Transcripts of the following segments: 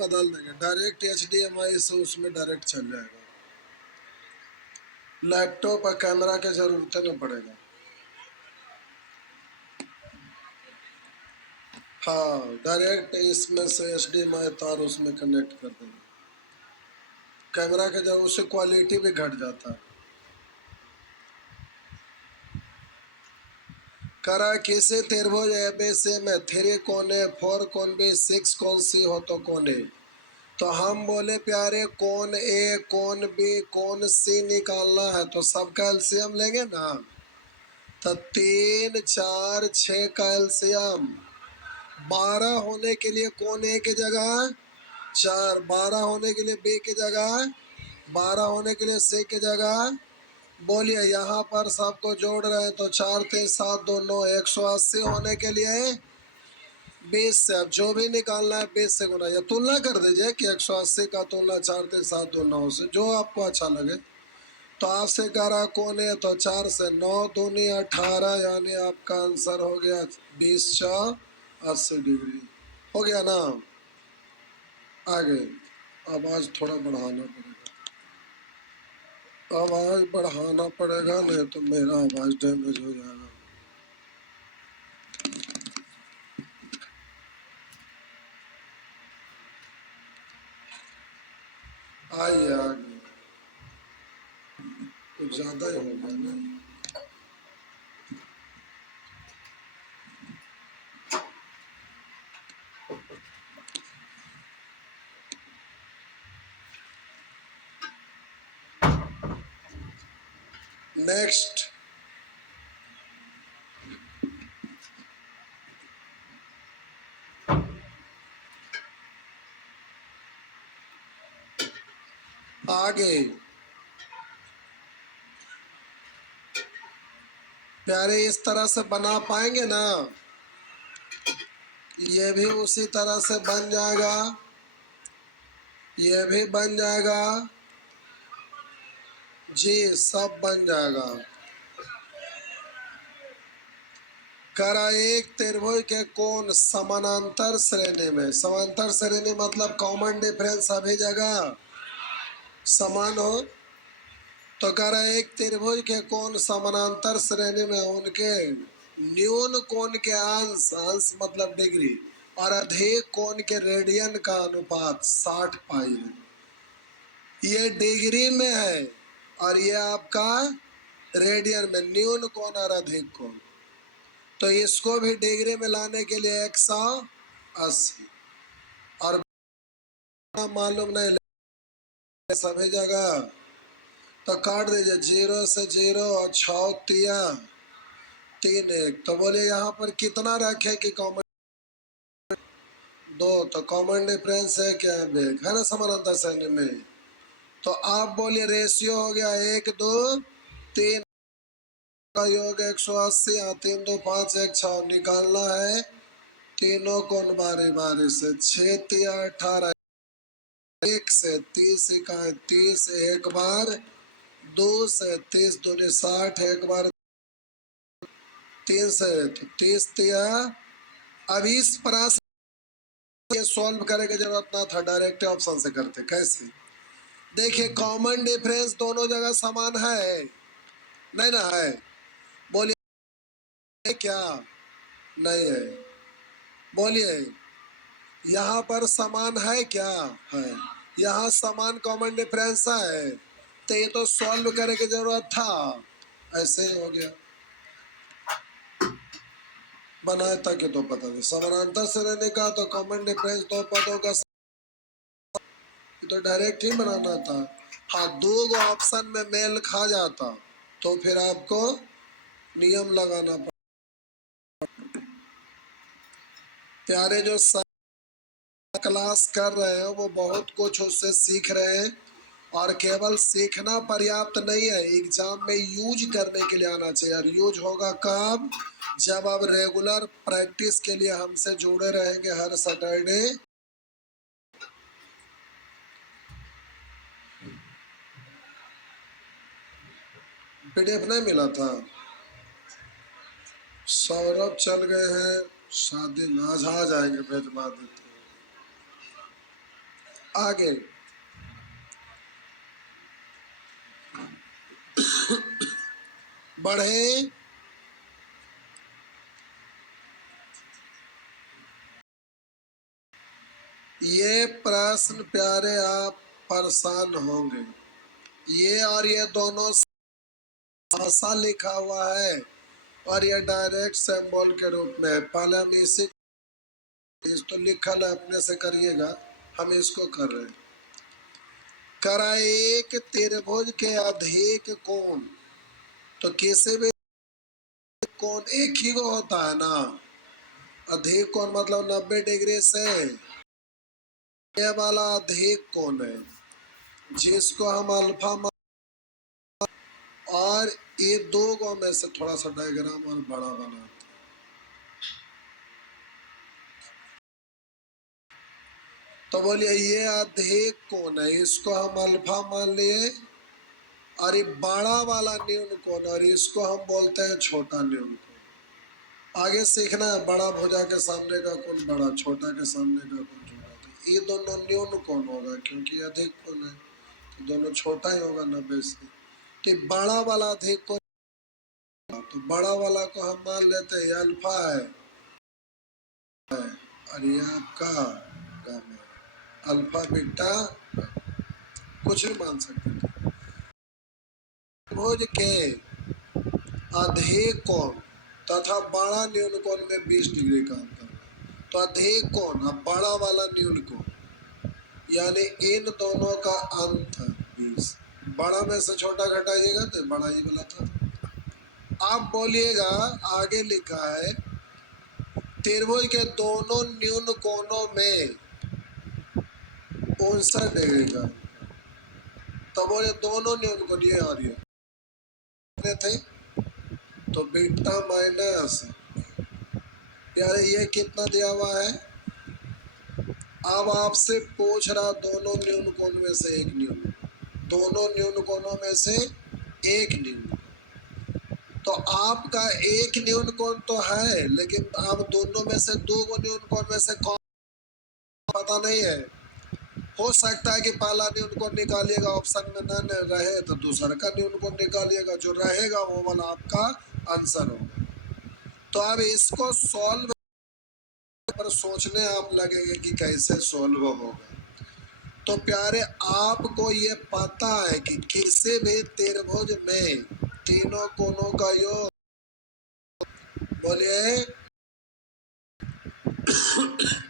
बदल देंगे, direct HDMI से उसमें डायरेक्ट चल जाएगा। लैपटॉप और कैमरा की जरूरत नहीं पड़ेगा। हाँ, डायरेक्ट इसमें से HDMI तार उसमें कनेक्ट कर देंगे। कैमरा के जब उससे क्वालिटी भी घट जाता है। करा किसे त्रिभुज ABC में 3 कोने 4 कोण भी 6 कोण C हो तो कोने। तो हम बोले प्यारे कोण A कोण B कोण C निकालना है तो सबका एलसीएम लेंगे ना। तो 3 4 6 का एलसीएम 12 होने के लिए कोण A की जगह 4, 12 होने के लिए B की जगह 12 होने के लिए C की जगह। बोलिए यहाँ पर सबको जोड़ रहे हैं तो 4 3 7 2 9 180 होने के लिए 20 से अब जो भी निकालना है 20 से गुना या तुलना कर दीजिए कि 180 का तुलना 4 3 7 2 9 से, जो आपको अच्छा लगे। तो आपसे 11 कोने तो 4 से 9 दूनी 18, यानी आपका आंसर हो गया 20 4 80 डिग्री। हो गया ना। आगे आवाज थोड़ा बढ़ाना पड़ेगा, आवाज बढ़ाना पड़ेगा, नहीं तो मेरा आवाज डैमेज हो जाएगा। आइए आगे, कुछ ज्यादा ही हो गया ना। नेक्स्ट, आगे प्यारे इस तरह से बना पाएंगे ना। ये भी उसी तरह से बन जाएगा, ये भी बन जाएगा जी, सब बन जाएगा। करा एक त्रिभुज के कोण समानांतर श्रेणी में, समांतर श्रेणी मतलब कॉमन डिफरेंस सभी जगह समान हो। तो करा एक त्रिभुज के कोण समानांतर श्रेणी में उनके न्यून कोण के अंश, अंश मतलब डिग्री, और अधिक कोण के रेडियन का अनुपात 60 पाई है। ये डिग्री में है और ये आपका रेडियन में, न्यून कोण और अधिक कोण। तो इसको भी डिग्री में लाने के लिए 180 और मालूम नहीं सभी जगह, तो काट दीजिए 0 से 0 और 6 तिया 3 1। तो बोले यहाँ पर कितना रखे कि कॉमन 2, तो कॉमन डिफरेंस है क्या है ना समानांतर श्रेणी में। तो आप बोलिए रेशियो हो गया 1 2 3 का योग 180, 3 2 5 1 6 निकालना है तीनों कोण बारी बारी से। 6 तिया 18, 1 से 30 का 30 एक बार, 2 से 30 दूनी 60 एक बार, 3 से तो 30 तिया। अब इस प्रश्न ये सॉल्व करने की जरूरत ना था, डायरेक्ट ऑप्शन से करते। कैसे देखिए, कॉमन डिफरेंस दोनों जगह समान है नहीं ना है। बोलिए क्या नहीं है, बोलिए यहाँ पर समान है क्या है, यहाँ समान कॉमन डिफरेंस है। तो ये तो सॉल्व करने की जरूरत था, ऐसे ही हो गया। बनाए तक तो पता नहीं, समानांतर श्रेणी का तो कॉमन डिफरेंस दो पदों का तो डायरेक्ट ही बनाना था। हाँ, दो ऑप्शन में मेल खा जाता तो फिर आपको नियम लगाना पड़ा। प्यारे जो क्लास कर रहे हैं वो बहुत कुछ उससे सीख रहे हैं, और केवल सीखना पर्याप्त नहीं है, एग्जाम में यूज करने के लिए आना चाहिए। और यूज होगा कब, जब आप रेगुलर प्रैक्टिस के लिए हमसे जुड़े रहेंगे हर सैटरडे। पीडीएफ नहीं मिला था, सौरभ चल गए हैं शादी में, आज आ जाएंगे, भेजवा देते हैं। आगे बढ़े। ये प्रश्न प्यारे आप परेशान होंगे। ये और ये दोनों भाषा लिखा हुआ है और ये डायरेक्ट सिंबल के रूप में है। पहले हम इस तो लिखल है, अपने से करिएगा, हम इसको कर रहे हैं। करा एक त्रिभुज के अधिक कोण, तो किसी भी कोण एक ही को होता है ना। अधिक कोण मतलब 90 डिग्री से, ये वाला अधिक कोण है जिसको हम अल्फा, और ये दो को में से थोड़ा सा डायग्राम और बड़ा बना, तो बोलिए ये अधिक कोण है, इसको हम अल्फा मान लिए, और ये बड़ा वाला न्यून कोण, और इसको हम बोलते हैं छोटा न्यून कोण। आगे सीखना है, बड़ा भुजा के सामने का कोण बड़ा, छोटा के सामने का कोण छोटा, तो ये दोनों न्यून कोण होगा क्योंकि अधिक कोण है, तो दोनों छोटा ही होगा 90 से। तो बड़ा वाला अधिक कोण, तो बड़ा वाला को हम मान लेते हैं अल्फा है, और ये आपका गामा, अल्फा बीटा कुछ भी मान सकते थे। त्रिभुज के अधिक कोण तथा बड़ा न्यून कोण में 20 डिग्री का अंतर है। तो अधिक कोण और बड़ा वाला न्यून कोण यानी इन दोनों का अंतर 20। बड़ा में से छोटा घटाइएगा तो बड़ा ही वाला था। आप बोलिएगा, आगे लिखा है त्रिभुज के दोनों न्यून कोणों में 59 डिग्री का, तो बोले दोनों न्यून कोण ये और ये थे, तो बीटा माइनस, यार ये कितना दिया हुआ है। अब आपसे पूछ रहा दोनों न्यून कोण में से एक न्यून, दोनों न्यून कोणों में से एक न्यून, तो आपका एक न्यून कोण तो है, लेकिन आप दोनों में से दो को न्यून कोण में से कौन पता नहीं है। हो सकता है कि पहला न्यून कोण निकालिएगा, ऑप्शन में न रहे तो दूसरा का न्यून कोण निकालिएगा, जो रहेगा वो वाला आपका आंसर होगा। तो अब इसको सॉल्व पर सोचने आप लगेंगे कि कैसे सॉल्व होगा। तो प्यारे आपको ये पता है कि किसी भी त्रिभुज में तीनों कोणों का योग, बोलिए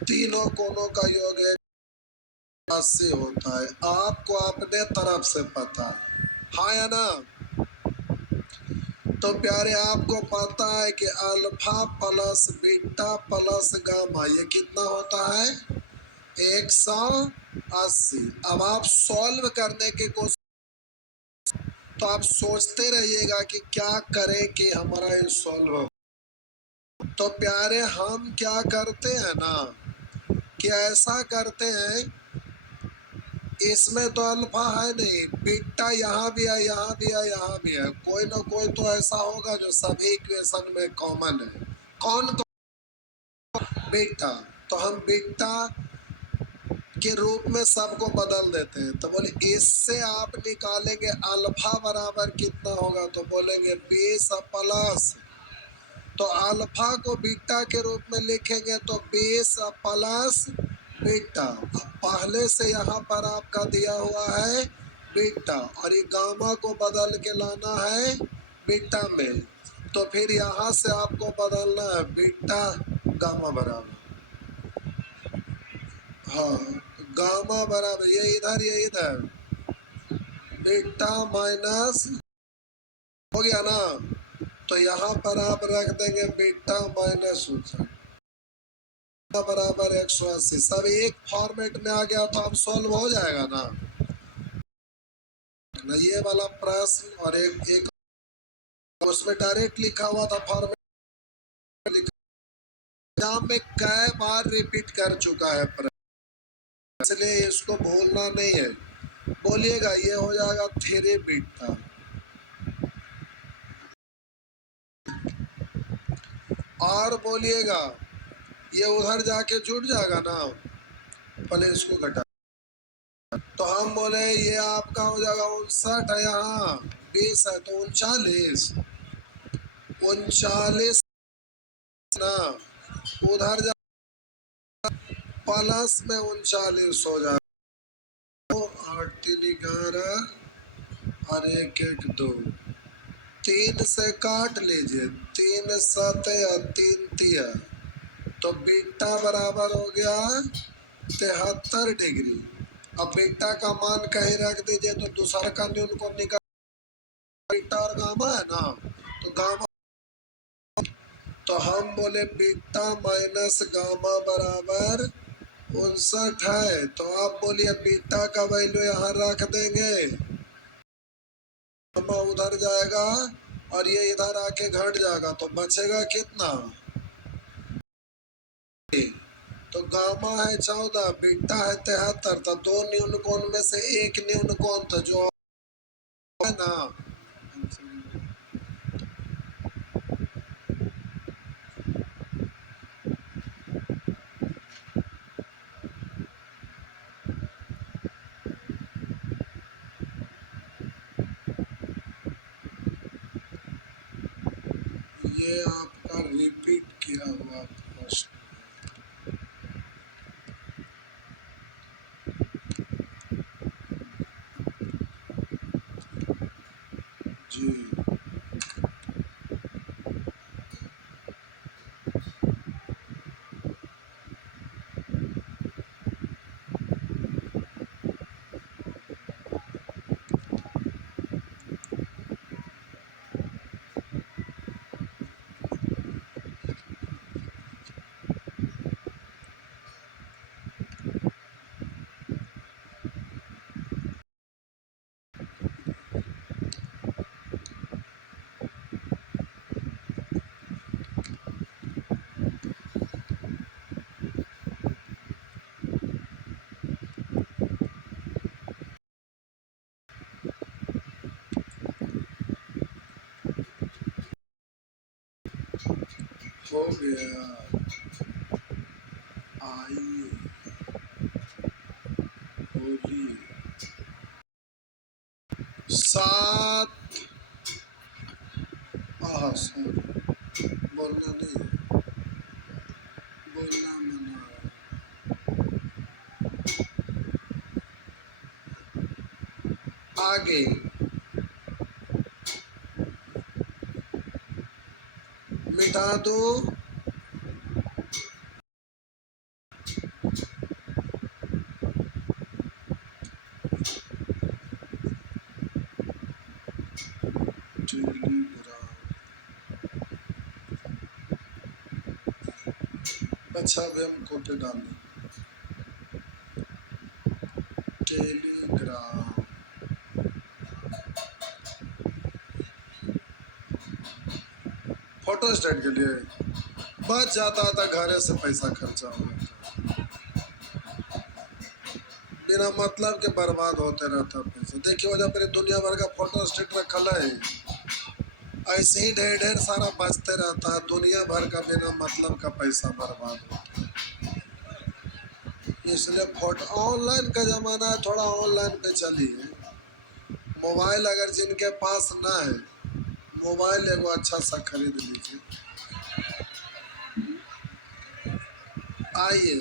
तीनों कोणों का योग 80 होता है। आपको अपने तरफ से पता है, हाँ या ना। तो प्यारे आपको पता है कि alpha plus beta plus gamma ये कितना होता है 180। अब आप सॉल्व करने की कोशिश, तो आप सोचते रहिएगा कि क्या करें कि हमारा ये सॉल्व हो। तो प्यारे हम क्या करते हैं ना कि ऐसा करते हैं, इसमें तो अल्फा है नहीं, बीटा यहाँ भी है, यहाँ भी है, यहाँ भी है, कोई ना कोई तो ऐसा होगा जो सभी इक्वेशन में कॉमन है। कौन बीटा, तो हम बीटा के रूप में सबको बदल देते हैं। तो बोले इससे आप निकालेंगे अल्फा बराबर कितना होगा, तो बोलेंगे 20 प्लस, तो अल्फा को बीटा के रूप में लिखेंगे तो 20 प्लस बीटा। पहले से यहाँ पर आपका दिया हुआ है बीटा, और ये गामा को बदल के लाना है बीटा में, तो फिर यहाँ से आपको बदलना है बीटा गामा बराबर, हाँ गामा बराबर ये इधर बीटा माइनस हो गया ना। तो यहाँ पर आप रख देंगे बीटा माइनस बराबर 180। सब एक फॉर्मेट में आ गया तो अब सॉल्व हो जाएगा ना। ये वाला प्रश्न और एक उसमें डायरेक्ट लिखा हुआ था फॉर्मेट, एग्जाम में कई बार रिपीट कर चुका है प्रश्न, इसलिए इसको भूलना नहीं है। बोलिएगा ये हो जाएगा 3 बीटा, और बोलिएगा ये उधर जाके जुड़ जाएगा ना, पहले इसको घटा। हम बोले ये आपका हो जाएगा 59 है, यहाँ 20 है तो 39, 39 ना, उधर जा प्लस में 39 हो जाएगा। तो 8 3 11 और 1 1 2, 3 से काट लीजिए, 3 7 या 3 3, तो बीटा बराबर हो गया 73 डिग्री। अब बीटा का मान कहीं रख दीजिए तो दूसरा का न्यून को निकाल, बीटा और गामा है ना, तो गामा, तो हम बोले बीटा माइनस गामा बराबर 59 है। तो आप बोलिए बीटा का वैल्यू यहाँ रख देंगे, गामा उधर जाएगा और ये इधर आके घट जाएगा, तो बचेगा कितना, तो गामा है 14, बीटा है 73, तो दो न्यून कोण में से एक न्यून कोण था जो है ना। ये आपका रिपीट किया हुआ प्रश्न जी। हो गया, आइए बोलिए। 7, सॉरी बोलना नहीं, बोलना मना। आगे मिटा दो, टेलीग्राम, अच्छा अभी हम कोटे डाल दें, टेलीग्राम, फोटो स्टेट के लिए बच जाता था, घरे से पैसा खर्चा हो जाता, बिना मतलब के बर्बाद होते रहता पैसा। देखिए वजह पर दुनिया भर का फोटो स्टेट रखल है, ऐसे ही ढेर ढेर सारा बचते रहता है, दुनिया भर का बिना मतलब का पैसा बर्बाद होता है। इसलिए फोटो, ऑनलाइन का जमाना है, थोड़ा ऑनलाइन पे चलिए। मोबाइल अगर जिनके पास ना है, मोबाइल एगो अच्छा सा खरीद लीजिए। आइए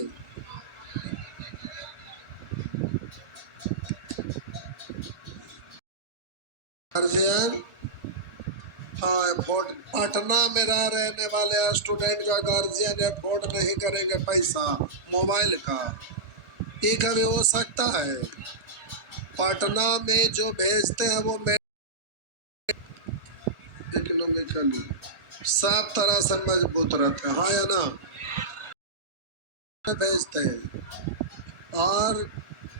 गार्जियन, हाँ अफोर्ड, पटना में रहने वाले स्टूडेंट का गार्जियन अफोर्ड नहीं करेंगे पैसा मोबाइल का, ये कभी हो सकता है? पटना में जो भेजते हैं वो इकोनॉमिकली सब तरह से मजबूत रहते हैं, हाँ या ना, भेजते हैं। और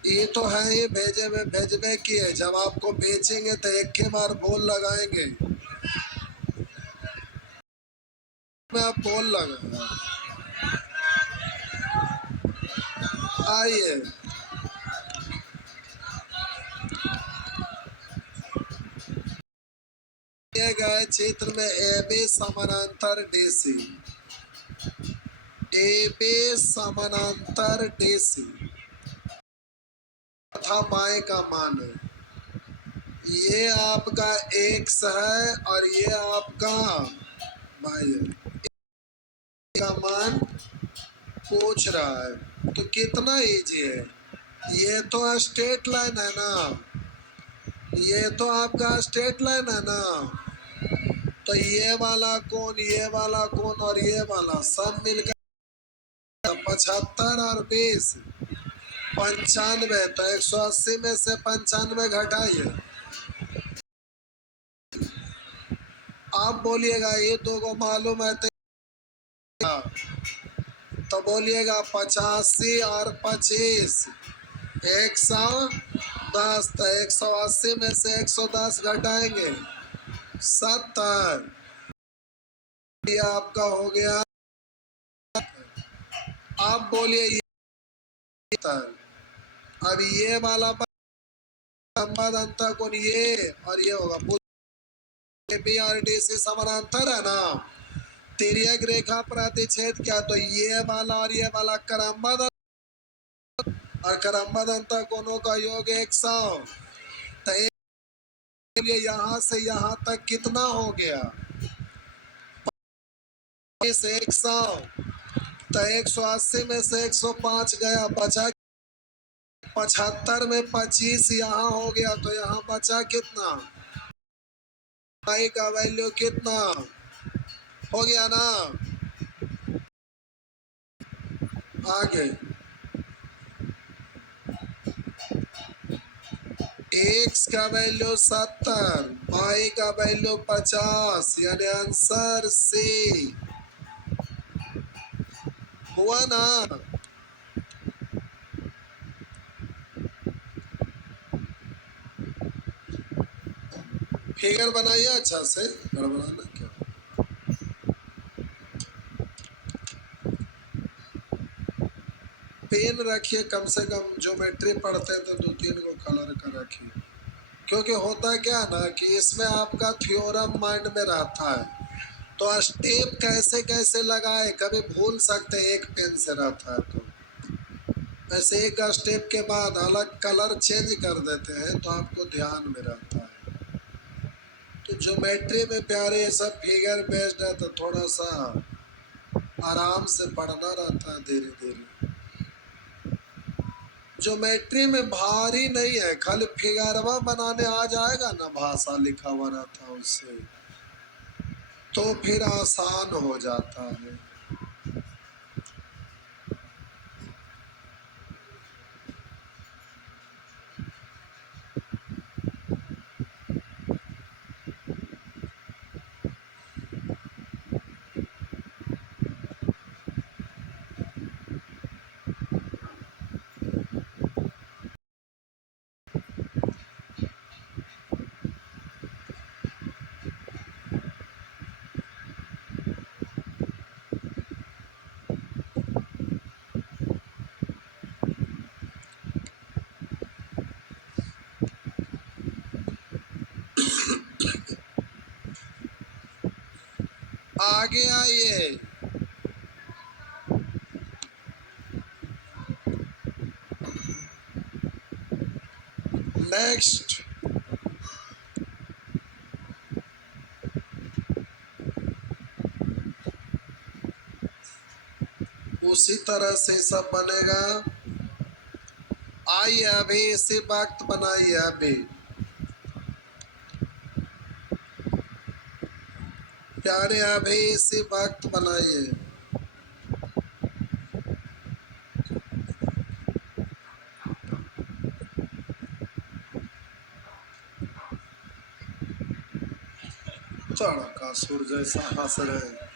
ये तो है ही भेजे में भेजने की है, जब आपको बेचेंगे तो एक के बार बोल लगाएंगे, मैं आप बोल लगा। आइए दिए गए चित्र में ए बी समानांतर डीसी, ए बी समानांतर डीसी चौथा बाएं का मान है। ये आपका एक्स है और ये आपका वाई है। का मान पूछ रहा है तो कितना इजी है। ये तो स्ट्रेट लाइन है ना, ये तो आपका स्ट्रेट लाइन है ना। तो ये वाला कोण और ये वाला सब मिलकर 75 और 20 95। तो 180 में से 95 घटाइए। आप बोलिएगा ये दो को मालूम है तो बोलिएगा 85 और 25 110। तो 180 में से 110 घटाएंगे 70। ये आपका हो गया। आप बोलिए ये। अब ये वाला कोण ये और ये होगा बी और डी से समानांतर है ना। तिर्यक रेखा प्रतिच्छेद क्या, तो ये वाला और ये वाला क्रमबद्ध और क्रमबद्ध कोणों का योग 100। तो यहाँ से यहाँ तक कितना हो गया इस 100। तो 180 में से 105 गया, बचा 75 में 25 यहाँ हो गया। तो यहाँ बचा कितना, पाई का वैल्यू कितना हो गया ना। आगे एक्स का वैल्यू 70, पाई का वैल्यू 50, यानी आंसर सी हुआ ना। फिगर बनाइए अच्छा से, गड़बड़ाना क्या। पेन रखिए, कम से कम ज्योमेट्री पढ़ते हैं तो 2-3 को कलर का रखिए। क्योंकि होता क्या है ना कि इसमें आपका थ्योरम माइंड में रहता है, तो स्टेप कैसे कैसे लगाए कभी भूल सकते हैं, एक पेन से रहता है तो ऐसे एक स्टेप के बाद अलग कलर चेंज कर देते हैं तो आपको ध्यान में रहता है। तो ज्योमेट्री में प्यारे सब फिगर बेस्ड है तो थोड़ा सा आराम से पढ़ना रहता है, धीरे धीरे। ज्योमेट्री में भारी नहीं है, खाली फिगरवा बनाने आ जाएगा ना, भाषा लिखा हुआ रहता है उससे, तो फिर आसान हो जाता है। आगे आइए, नेक्स्ट। उसी तरह से सब बनेगा। आइए अभी इसी वक्त बनाइए, अभी प्यारे अभी इसी वक्त बनाइए। का सुर जैसा हंस रहे।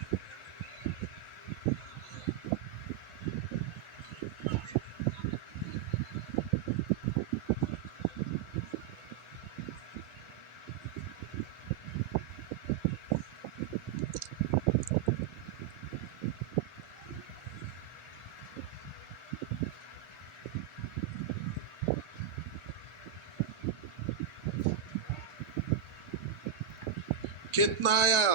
कितना आया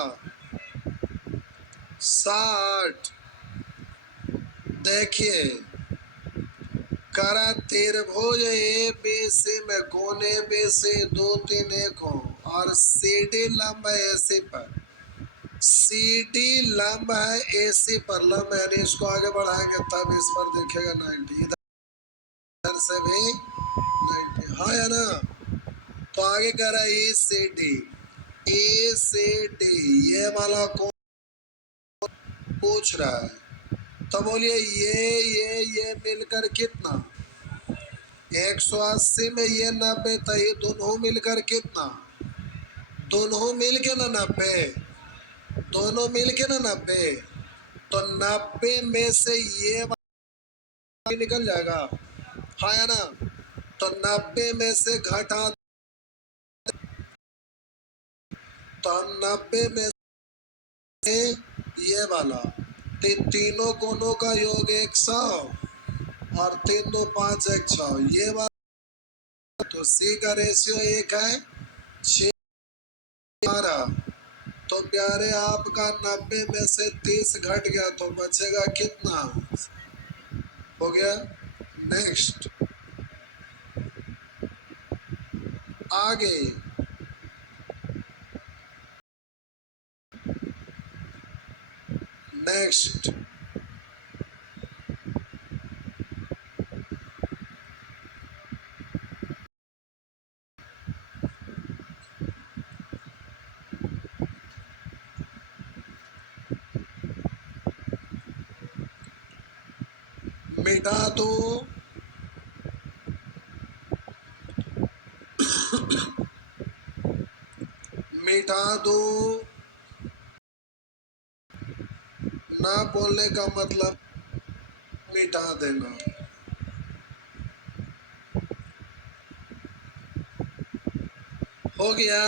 60। देखिए करा त्रिभुज ए बी सी में कोने बी सी 2 3 1 हो और CD लंब है AC पर। CD लंब है AC पर, लंब है, इसको आगे बढ़ाएंगे तब इस पर दिखेगा 90, इधर से भी 90, हाँ या ना। तो आगे कह रहा है ACD, ACD ये वाला कौन पूछ रहा है। तो बोलिए ये मिलकर कितना, 180 में ये 90, तो ये दोनों मिलकर कितना, दोनों मिल के ना 90, दोनों मिल के ना 90, तो 90 में से ये वाला निकल जाएगा, हाँ या ना। तो 90 में से घटा, तो हम 90 में से ये वाला, तीनों कोनों का योग 100 और 3 2 5 100, ये वाला। तो C का रेशियो 1 है 6 12। तो प्यारे आपका 90 में से 30 घट गया तो बचेगा कितना, हो गया। नेक्स्ट आगे, नेक्स्ट मिटा दो, मिटा दो। ना बोलने का मतलब मिटा देना। हो गया,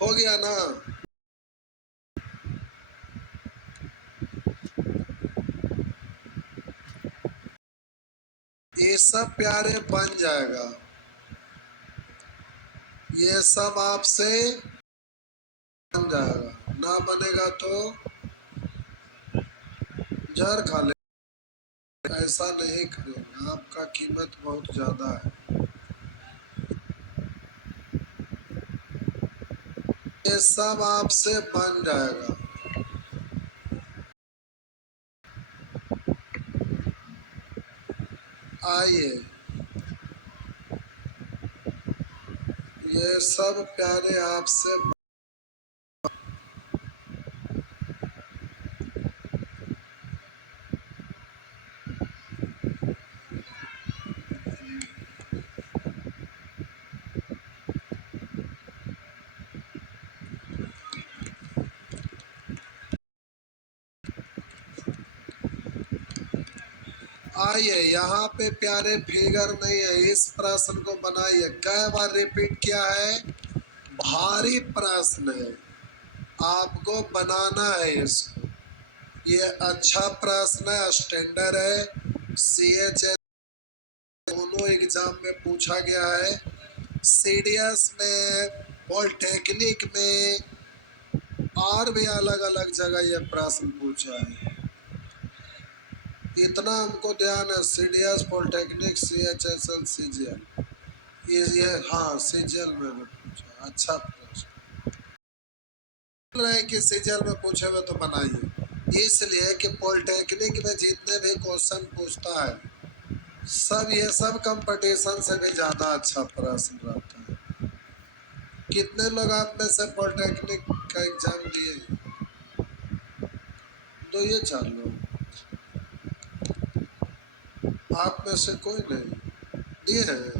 हो गया ना। ये सब प्यारे बन जाएगा, ये सब आपसे बन जाएगा, ना बनेगा तो जहर खा ले। ऐसा नहीं करेगा, आपका कीमत बहुत ज्यादा है। ये सब आपसे बन जाएगा। आइए, ये सब प्यारे आपसे आइए। यहाँ पे प्यारे फिगर नहीं है, इस प्रश्न को बनाइए। कई बार रिपीट किया है, भारी प्रश्न है, आपको बनाना है इसको। ये अच्छा प्रश्न है, स्टैंडर्ड है, CHS दोनों एग्जाम में पूछा गया है, CDS में, पॉलिटेक्निक में, और भी अलग अलग जगह ये प्रश्न पूछा है। इतना हमको ध्यान है, CDS, पॉलिटेक्निक, CHSL, CGL, ये हाँ CGL में भी पूछा। अच्छा प्रश्न रहे हैं कि CGL में पूछे हुए तो बनाइए, इसलिए कि पॉलिटेक्निक में जितने भी क्वेश्चन पूछता है सब, ये सब कंपटीशन से भी ज्यादा अच्छा प्रश्न रहता है। कितने लोग आप में से पॉलिटेक्निक का एग्जाम दिए, तो ये 4 लोग, आप में से कोई नहीं दिए हैं।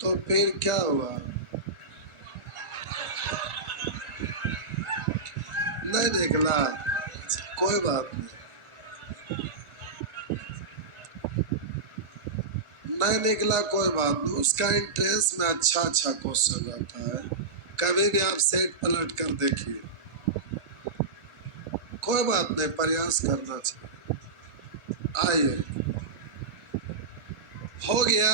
तो फिर क्या हुआ, नहीं निकला, कोई बात नहीं, नहीं निकला कोई बात नहीं। उसका इंट्रेंस में अच्छा अच्छा क्वेश्चन रहता है, कभी भी आप सेट पलट कर देखिए, कोई बात नहीं, प्रयास करना चाहिए। आइए, हो गया।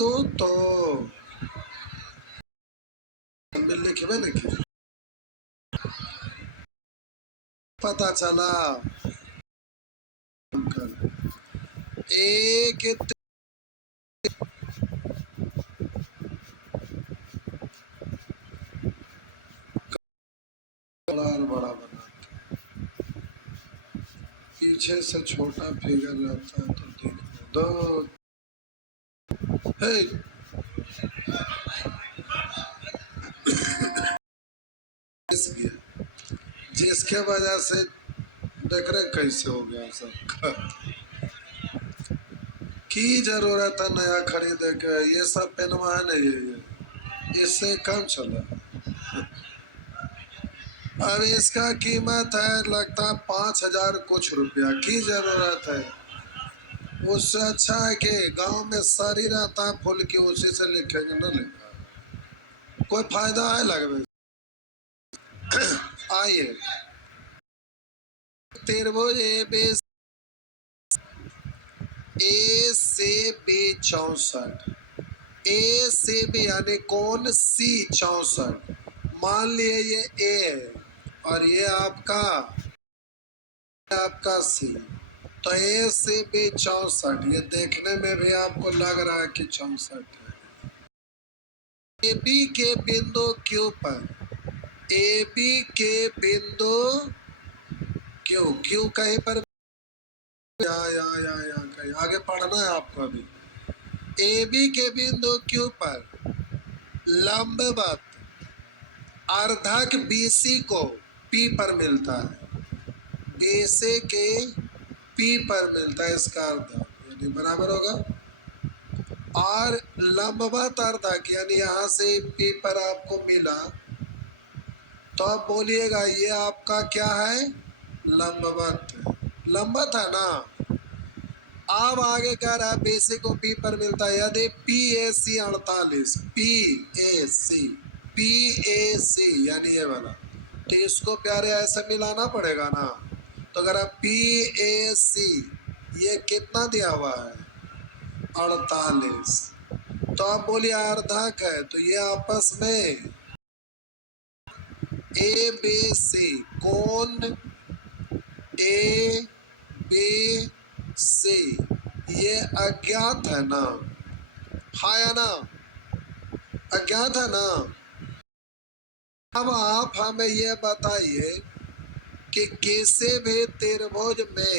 दो तो लिखबे न की पता चला एक बड़ा बना, पीछे से छोटा फिगर रहता है तो देख दो हे जिसके वजह से देख रहे कैसे हो गया सब की जरूरत है नया खरीदे के, ये सब पेनवा है नहीं ये इससे कम चला। अब इसका कीमत है लगता है 5,000 कुछ रुपया, की जरूरत है। उससे अच्छा है कि गांव में सारी रहता है फूल की, उसी से लिखेंगे ना लिखा, कोई फायदा है लगभग। आइए तिरभुज ए से बी 64, ए से बी यानी कौन सी 64, मान लिए ये ए है और ये आपका सी, तो ए से बी 64, ये देखने में भी आपको लग रहा है कि 64 है। ए बी के बिंदु क्यू पर, ए बी के बिंदु क्यू कहीं पर या कहीं आगे पढ़ना है आपको अभी। ए बी के बिंदु क्यू पर लंबवत अर्धक बीसी को पी पर मिलता है, बीसी के पी पर मिलता है, इसका अर्धक यानी बराबर होगा। और लंबवत अर्धक यानी यहां से पी पर आपको मिला, तो आप बोलिएगा ये आपका क्या है, लंबवत, लंबवत है ना। अब आगे कह रहा है बीसी को पी पर मिलता है, यदि P A C 48, P A सी यानी ये वाला, तो इसको प्यारे ऐसे मिलाना पड़ेगा ना। तो अगर पी ए सी ये कितना दिया हुआ है 48, तो आप बोलिए अर्धक है, तो ये आपस में ए बी सी, कौन ए बी सी ये अज्ञात है ना, हाँ या ना, अज्ञात है ना। अब आप हमें ये बताइए कि किसी भी त्रिभुज में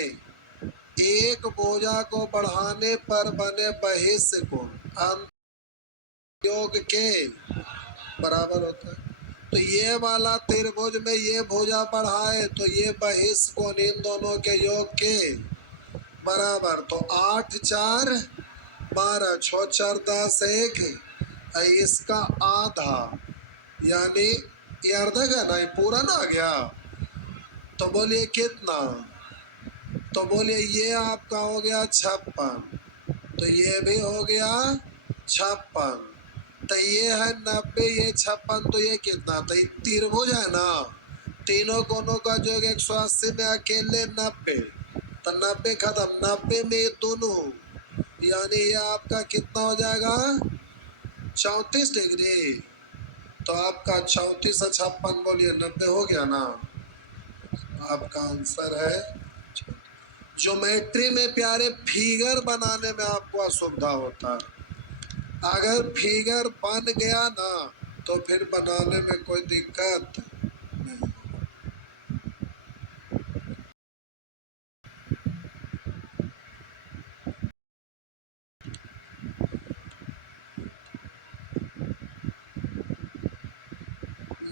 एक भुजा को बढ़ाने पर बने बहिष्य कोण योग के बराबर होता है। तो ये वाला त्रिभुज में ये भुजा बढ़ाए तो ये बहिष्य कोण इन दोनों के योग के बराबर, तो 8 4 12, 6 4 10 1, इसका आधा यानी ये अर्धक है ना, ये पूरा ना आ गया, तो बोलिए कितना, तो बोलिए ये आपका हो गया 56, तो ये भी हो गया 56, तो ये है 90, ये 56, तो ये कितना, तो ये त्रिभुज है ना, तीनों कोनों का जो 180 में अकेले 90, तो 90 खत्म, 90 में दोनों यानी ये आपका कितना हो जाएगा 34 डिग्री, तो आपका 34 से 56 बोलिए 90 हो गया ना। आपका आंसर है। ज्योमेट्री में प्यारे फिगर बनाने में आपको असुविधा होता है, अगर फिगर बन गया ना तो फिर बनाने में कोई दिक्कत नहीं।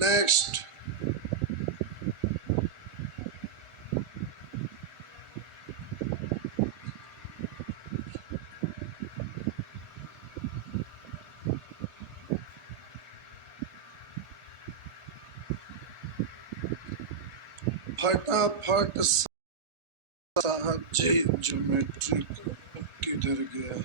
नेक्स्ट, फटाफट साहब जी ज्योमेट्री किधर गया,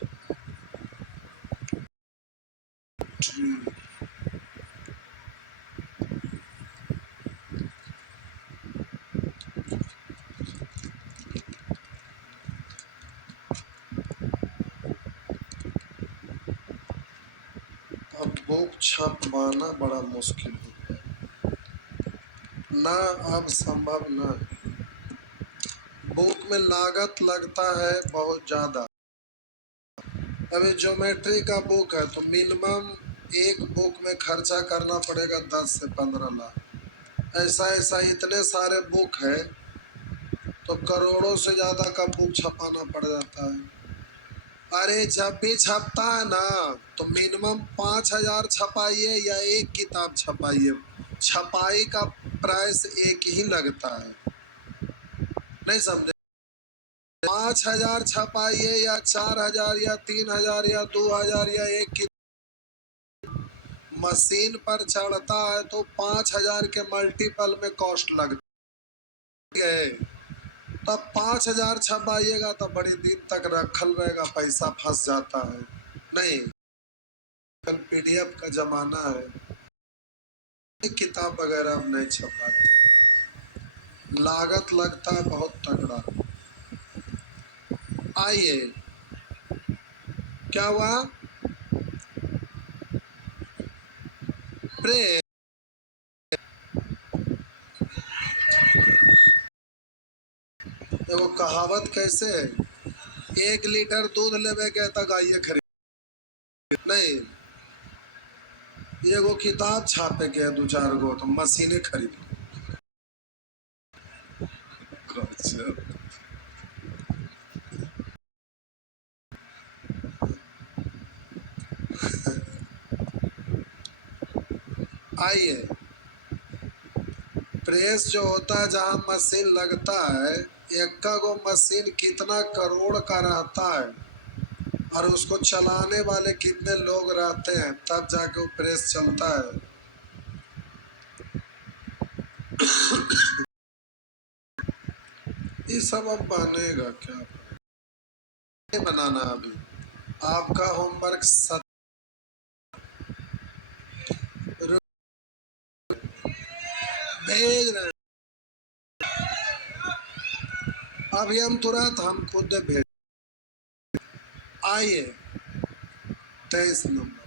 अब बुक छपवाना बड़ा मुश्किल हो गया, ना अब संभव ना। बुक में लागत लगता है बहुत ज़्यादा। अभी ज्योमेट्री का बुक है तो मिनिमम एक बुक में खर्चा करना पड़ेगा 10 से 15 लाख। ऐसा ऐसा इतने सारे बुक है तो करोड़ों से ज़्यादा का बुक छपाना पड़ जाता है। अरे जब भी छपता है ना तो मिनिमम 5,000 छपाइए या एक किताब छपाइए, छपाई का प्राइस एक ही लगता है, नहीं समझे? 5,000 छपाइए या 4,000 या 3,000 या 2,000 या एक की मशीन पर चढ़ता है तो 5,000 के मल्टीपल में कॉस्ट लगती है। तब 5,000 छपाइएगा तो बड़े दिन तक रखल रहेगा, पैसा फंस जाता है। नहीं, कल पीडीएफ का जमाना है, किताब वगैरह अब नहीं छपाते, लागत लगता है बहुत तगड़ा। आइए, क्या हुआ? प्रेस वो कहावत कैसे है, 1 लीटर दूध लेवे के तक आइए खरीद, नहीं एगो किताब छापे के 2-4 गो तो मशीनें खरीद लो। आइए, प्रेस जो होता है जहाँ मशीन लगता है, एक गो मशीन कितना करोड़ का रहता है और उसको चलाने वाले कितने लोग रहते हैं, तब जाके वो प्रेस चलता है। ये सब अब बनेगा क्या, बनाना अभी आपका होमवर्क भेज रहे हैं, अभी हम तुरंत हम खुद भेज। आइए 23 नंबर,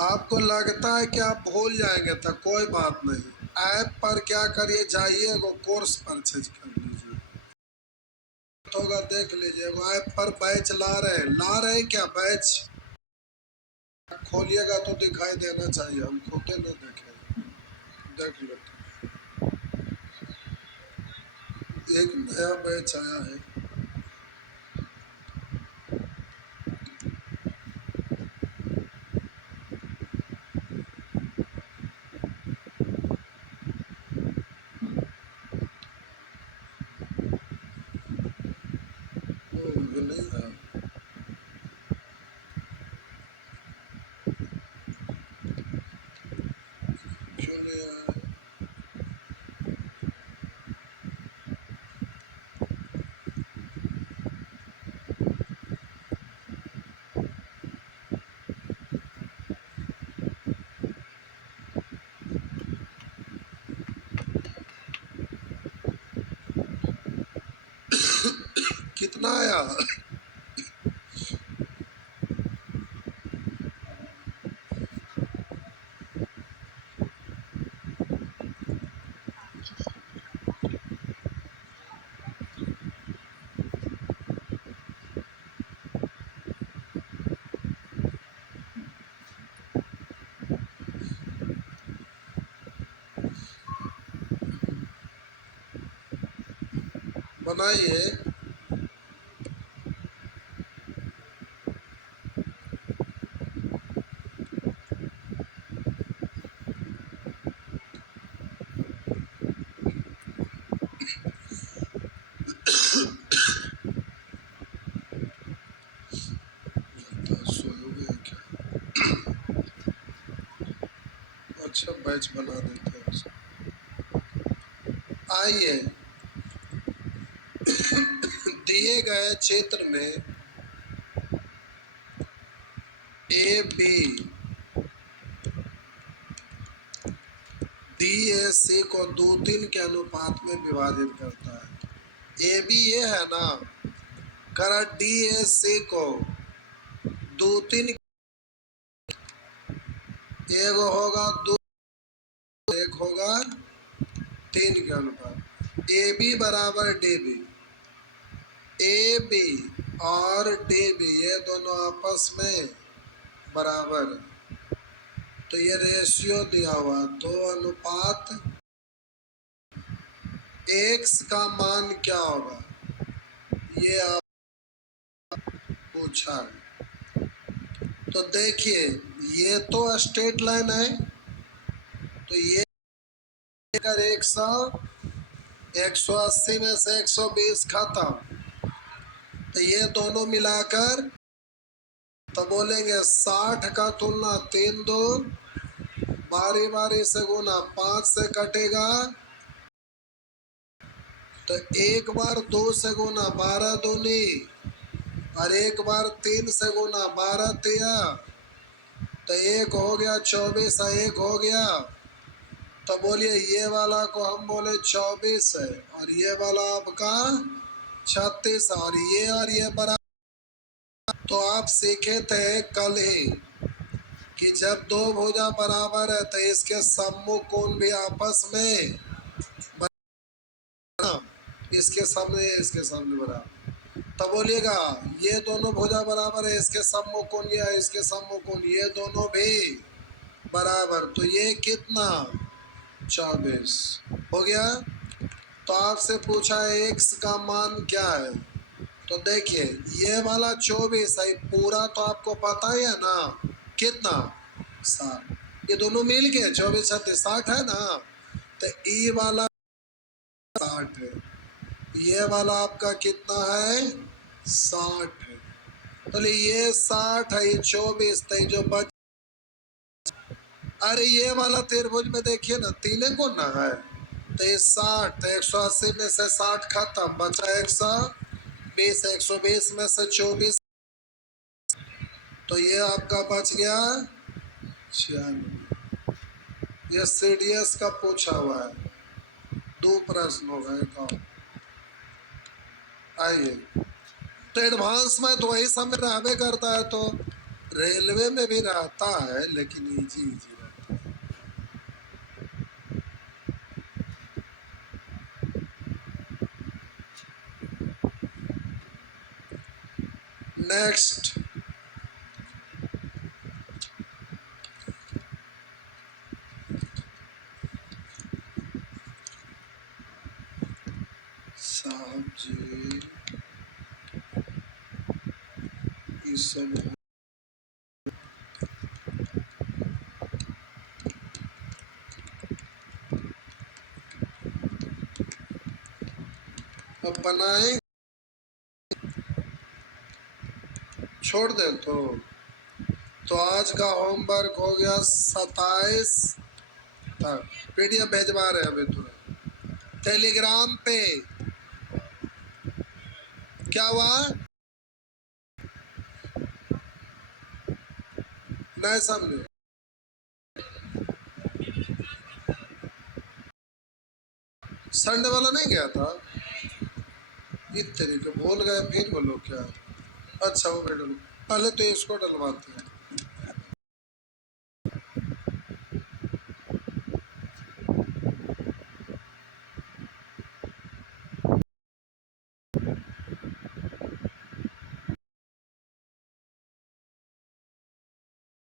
आपको लगता है कि आप भूल जाएंगे तो कोई बात नहीं, ऐप पर क्या करिए, जाइए वो कोर्स परचेज कर लीजिए, होगा देख लीजिए, वो ऐप पर बैच ला रहे हैं क्या बैच, खोलिएगा तो दिखाई देना चाहिए, हम खुद न देखें, देख लो। एक नया बैच आया है, वो नहीं आया, क्यों नहीं आया? कितना आया? बनाइए, सोए क्या? अच्छा बैच बना देते हैं। आइए, दिए गए क्षेत्र में ए बी डी ए सी को 2-3 के अनुपात में विभाजित करता है। ए बी ये है ना, करा डी ए सी को 2-3, एक होगा 2, एक होगा 3 के अनुपात। ए बी बराबर डी बी, ए बी और डी बी ये दोनों आपस में बराबर, तो ये रेशियो दिया हुआ 2:, एक्स का मान क्या होगा ये आप पूछा है। तो देखिए ये तो स्ट्रेट लाइन है, तो ये अगर 180 में से 120 खत्म, तो ये दोनों मिलाकर तो बोलेंगे 60 का तुलना 3 2, बारी बारी से गुना 5 से कटेगा, तो एक बार 2 से गुना 12 दूनी, और एक बार 3 से गुना 12 तिया, तो एक हो गया 24, एक हो गया। तो बोलिए ये वाला को हम बोले 24 है, और ये वाला आपका 36, और ये बराबर। तो आप सीखे थे कल ही कि जब दो भुजा बराबर है तो इसके सम्मुख कोण भी आपस में इसके सामने बराबर। तब बोलिएगा ये दोनों भुजा बराबर है, इसके सम्मुख कोण ये है, इसके सम्मुख कोण ये दोनों भी बराबर, तो ये कितना 24 हो गया। तो आपसे पूछा x का मान क्या है, तो देखिए ये वाला 24 है पूरा, तो आपको पता ही है ना कितना 60, ये दोनों मिल के 24 36 60 है ना, तो ई वाला 60 है, ये वाला आपका कितना है 60 है, तो ये 60 है, ये 24 है जो बच। अरे ये वाला त्रिभुज में देखिए ना तीने को ना है, तो ये 60, तो 180 में से 60 खत्म, बचा 120, 120 में से 24, तो ये आपका बच गया 96। ये सीडीएस का पूछा हुआ है, 2 प्रश्न हो गए। एक आइए, तो एडवांस में तो वही समय रहबे करता है, तो रेलवे में भी रहता है लेकिन इजी रहता है। नेक्स्ट, साहब जी ये सब अब बनाए छोड़ दे। तो आज का होमवर्क हो गया 27 तक, पीडीएफ भेजवा रहे हैं अभी तुरंत टेलीग्राम पे। क्या हुआ नहीं समझे, संडे वाला नहीं गया था, इस तरीके भूल गए फिर बोलो क्या। अच्छा वो पहले तो इसको डलवाते हैं।